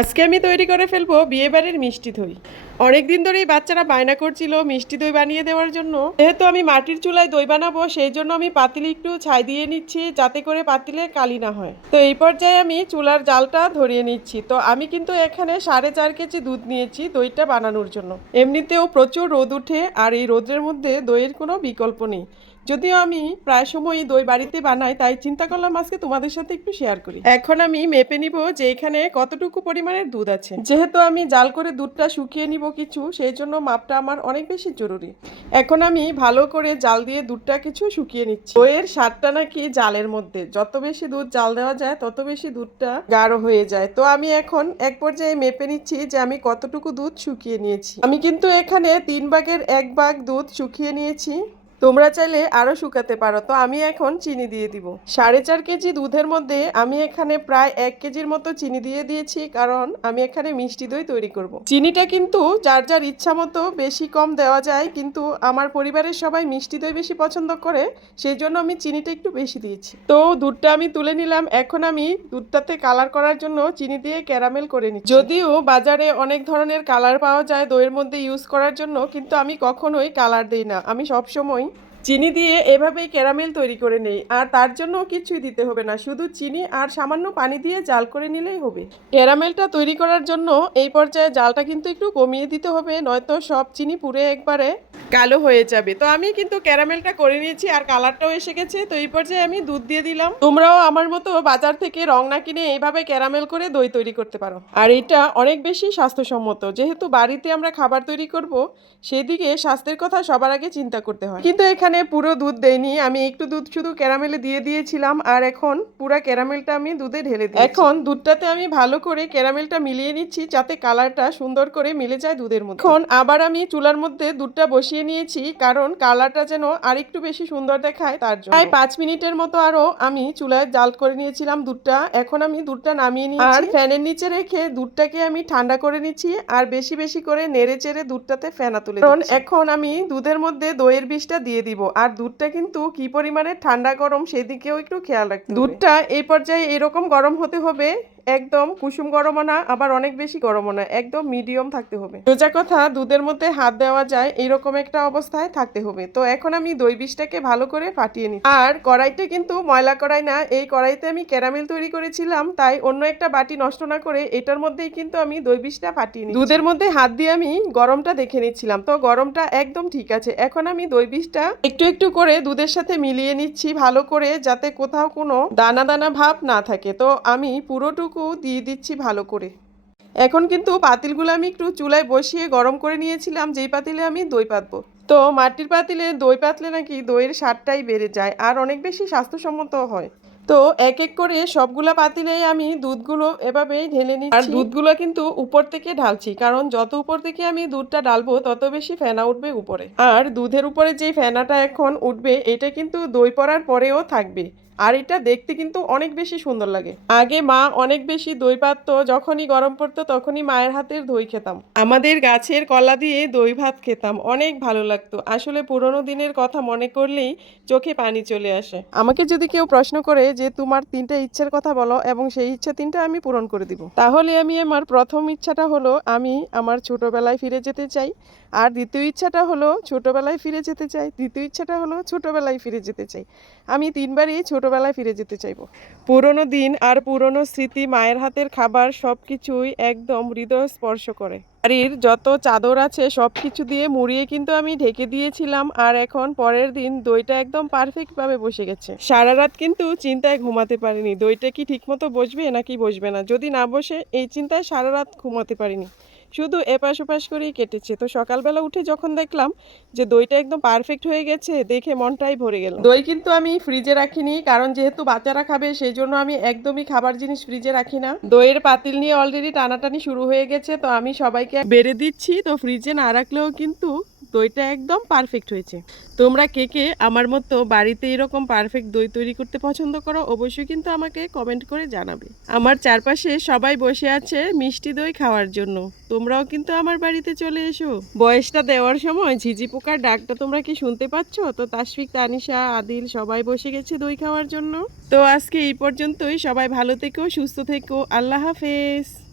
আজকে আমি তৈরি করে ফেলব বিয়েবাড়ির মিষ্টি দই। অনেক দিন ধরেই বাচ্চারা বায়না করছিল মিষ্টি দই বানিয়ে দেওয়ার জন্য। যেহেতু আমি মাটির চুলায় দই বানাবো, সেই জন্য আমি পাতিলে একটু ছাই দিয়ে নিচ্ছি যাতে করে পাতিলে কালি না হয়। তো এই পর্যায়ে আমি চুলার জালটা ধরিয়ে নিচ্ছি। তো আমি কিন্তু এখানে সাড়ে চার কেজি দুধ নিয়েছি দইটা বানানোর জন্য। এমনিতেও প্রচুর রোদ উঠে আর এই রোদের মধ্যে দইয়ের কোনো বিকল্প নেই। যদিও আমি প্রায় সময় দই বাড়িতে বানাই, তাই চিন্তা করলাম আজকে তোমাদের সাথে একটু শেয়ার করি। এখন আমি মেপে নিব যে এখানে কতটুকু পরিমাণের দুধ আছে। যেহেতু আমি জাল করে দুধটা শুকিয়ে নিব কিছু, সেই জন্য মাপটা আমার অনেক বেশি জরুরি। এখন আমি ভালো করে জাল দিয়ে দুধটা কিছু শুকিয়ে নিচ্ছি। দইয়ের স্বাদটা নাকি জালের মধ্যে। যত বেশি দুধ জাল দেওয়া যায়, তত বেশি দুধটা গাঢ় হয়ে যায়। তো আমি এখন এক পর্যায়ে মেপে নিচ্ছি যে আমি কতটুকু দুধ শুকিয়ে নিয়েছি। আমি কিন্তু এখানে তিন ভাগের এক ভাগ দুধ শুকিয়ে নিয়েছি। তোমরা চাইলে আরও শুকাতে পারো। তো আমি এখন চিনি দিয়ে দিব। সাড়ে চার কেজি দুধের মধ্যে আমি এখানে প্রায় এক কেজির মতো চিনি দিয়ে দিয়েছি, কারণ আমি এখানে মিষ্টি দই তৈরি করব। চিনিটা কিন্তু যার যার ইচ্ছা মতো বেশি কম দেওয়া যায়, কিন্তু আমার পরিবারের সবাই মিষ্টি দই বেশি পছন্দ করে, সেই জন্য আমি চিনিটা একটু বেশি দিয়েছি। তো দুধটা আমি তুলে নিলাম। এখন আমি দুধটাতে কালার করার জন্য চিনি দিয়ে ক্যারামেল করে নিচ্ছি। যদিও বাজারে অনেক ধরনের কালার পাওয়া যায় দইয়ের মধ্যে ইউজ করার জন্য, কিন্তু আমি কখনোই কালার দিই না। আমি সবসময় চিনি দিয়ে এভাবেই ক্যারামেল তৈরি করে নেই, আর তার জন্য কিছুই দিতে হবে না, শুধু চিনি আর সামান্য পানি দিয়ে জাল করে নিলেই হবে। ক্যারামেলটা তৈরি করার জন্য এই পর্যায়ে জালটা কিন্তু একটু কমিয়ে দিতে হবে, নয়তো সব চিনি পুরে একবারে কালো হয়ে যাবে। তো আমি কিন্তু ক্যারামেলটা করে নিয়েছি আর কালারটাও এসে গেছে, তো এই পর্যায়ে আমি দুধ দিয়ে দিলাম। তোমরাও আমার মতো বাজার থেকে রং না কিনে এইভাবে ক্যারামেল করে দই তৈরি করতে পারো। আর এটা অনেক বেশি স্বাস্থ্যসম্মত, যেহেতু বাড়িতে আমরা খাবার তৈরি করব, সেদিকে স্বাস্থ্যের কথা সবার আগে চিন্তা করতে হয়। কিন্তু এখানে পুরো দুধ দেয়নি আমি একটু দুধ শুধু ক্যারামেলে দিয়ে দিয়েছিলাম আর এখন পুরো ক্যারামেলটা আমি দুধে ঢেলে দিই এখন দুধটাতে আমি ভালো করে ক্যারামেলটা মিলিয়ে নিচ্ছি যাতে কালারটা সুন্দর করে মিলে যায় দুধের মধ্যে। এখন আবার আমি চুলার মধ্যে দুধটা বসিয়ে নিয়েছি কারণ কালারটা যেন আরেকটু বেশি সুন্দর দেখায় তার জন্য। প্রায় পাঁচ মিনিটের মতো আরও আমি চুলায় জাল করে নিয়েছিলাম দুধটা। এখন আমি দুধটা নামিয়ে নিয়েছি। আর ফ্যানের নিচে রেখে দুধটাকে আমি ঠান্ডা করে নিচ্ছি আর বেশি বেশি করে নেড়ে চেড়ে দুধটাতে ফেনা তুলে কারণ এখন আমি দুধের মধ্যে দইয়ের বিষটা দিয়ে দিব। আর দুধটা কিন্তু কি পরিমাণে ঠান্ডা গরম সেদিকেও একটু খেয়াল রাখতে। দুধটা এই পর্যায়ে এরকম গরম হতে হবে একদম কুসুম গরমও না, আবার অনেক বেশি গরমও না, একদম মিডিয়াম থাকতে হবে। সোজা কথা, দুধের মধ্যে হাত দেওয়া যায়, এরকম একটা অবস্থায় থাকতে হবে। তো এখন আমি দই বিষটাকে ভালো করে ফাটিয়ে নিই আর কড়াইটা কিন্তু ময়লা কড়াই না, এই কড়াইতে আমি ক্যারামেল তৈরি করেছিলাম, তাই অন্য একটা বাটি নষ্ট না করে এটার মধ্যেই কিন্তু আমি দই বিষটা ফাটিয়ে নিই দুধের মধ্যে হাত দিয়ে আমি গরমটা দেখে নিচ্ছিলাম, তো গরমটা একদম ঠিক আছে। এখন আমি দই বিষটা একটু একটু করে দুধের সাথে মিলিয়ে নিচ্ছি, ভালো করে, যাতে কোথাও কোনো দানা দানা ভাব না থাকে। তো আমি পুরোটুকু দিয়ে দিচ্ছি ভালো করে। এখন কিন্তু পাতিলগুলো আমি একটু চুলায় বসিয়ে গরম করে নিয়েছিলাম, যেই পাতিলে আমি দই পাতবো। তো মাটির পাতিলে দই পাতলে নাকি দইয়ের স্বাদটাই বেড়ে যায় আর অনেক বেশি স্বাস্থ্যসম্মত হয়। তো এক এক করে সবগুলা পাতিলেই আমি দুধগুলো এভাবেই ঢেলে নিচ্ছি। আর দুধগুলো কিন্তু উপর থেকে ঢালছি, কারণ যত উপর থেকে আমি দুধটা ঢালবো তত বেশি ফেনা উঠবে উপরে। আর দুধের উপরে যে ফেনাটা এখন উঠবে, এটা কিন্তু দই পড়ার পরেও থাকবে। আর এটা দেখতে কিন্তু অনেক বেশি সুন্দর লাগে। আগে মা অনেক বেশি দই পাততো, যখনই গরম পড়তো তখনই মায়ের হাতের দই খেতাম। আমাদের গাছের কলা দিয়ে দই ভাত খেতাম, অনেক ভালো লাগতো। আসলে পুরোনো দিনের কথা মনে করলেই চোখে পানি চলে আসে। আমাকে যদি কেউ প্রশ্ন করে যে, তোমার তিনটা ইচ্ছার কথা বলো এবং সেই ইচ্ছা তিনটা আমি পূরণ করে দিব। তাহলে আমি আমার প্রথম ইচ্ছাটা হলো আমি আমার ছোটবেলায় ফিরে যেতে চাই। আর দ্বিতীয় ইচ্ছাটা হলো ছোটবেলায় ফিরে যেতে চাই। তৃতীয় ইচ্ছাটা হলো ছোটবেলায় ফিরে যেতে চাই। আমি তিনবারই ছোটবেলায় ফিরে যেতে চাইব। পুরনো দিন আর পুরনো স্মৃতি মায়ের হাতের খাবার সব কিছুই একদম হৃদয় স্পর্শ করে। বাড়ির যত চাদর আছে সব কিছু দিয়ে মুড়িয়ে কিন্তু আমি ঢেকে দিয়েছিলাম আর এখন পরের দিন দইটা একদম পারফেক্টভাবে বসে গেছে। সারা রাত কিন্তু চিন্তায় ঘুমাতে পারিনি। দইটা কি ঠিকমতো বসবে নাকি বসবে না? যদি না বসে, এই চিন্তায় সারা রাত ঘুমাতে পারিনি। শুধু এপাশ ওপাশ করেই কেটেছে। তো সকালবেলা উঠে যখন দেখলাম যে দইটা একদম পারফেক্ট হয়ে গেছে, দেখে মনটাই ভরে গেল। দই কিন্তু আমি ফ্রিজে রাখিনি, কারণ যেহেতু বাচ্চারা খাবে সেই জন্য আমি একদমই খাবার জিনিস ফ্রিজে রাখি না। দইয়ের পাতিল নিয়ে অলরেডি টানাটানি শুরু হয়ে গেছে, তো আমি সবাইকে বেড়ে দিচ্ছি। তো ফ্রিজে না রাখলেও কিন্তু দইটা একদম পারফেক্ট হয়েছে। তোমরা কে কে আমার মতো বাড়িতে এরকম পারফেক্ট দই তৈরি করতে পছন্দ করো, অবশ্যই কিন্তু আমাকে কমেন্ট করে জানাবে। আমার চারপাশে সবাই বসে আছে মিষ্টি দই খাওয়ার জন্য। তোমরাও কিন্তু আমার বাড়িতে চলে এসো। বয়সটা দেওয়ার সময় ঝিঝি পোকার ডাকটা তোমরা কি শুনতে পাচ্ছ? তো তাসফিক তানিশা, আদিল সবাই বসে গেছে দই খাওয়ার জন্য। তো আজকে এই পর্যন্তই। সবাই ভালো থেকো, সুস্থ থেকো। আল্লাহ হাফেজ।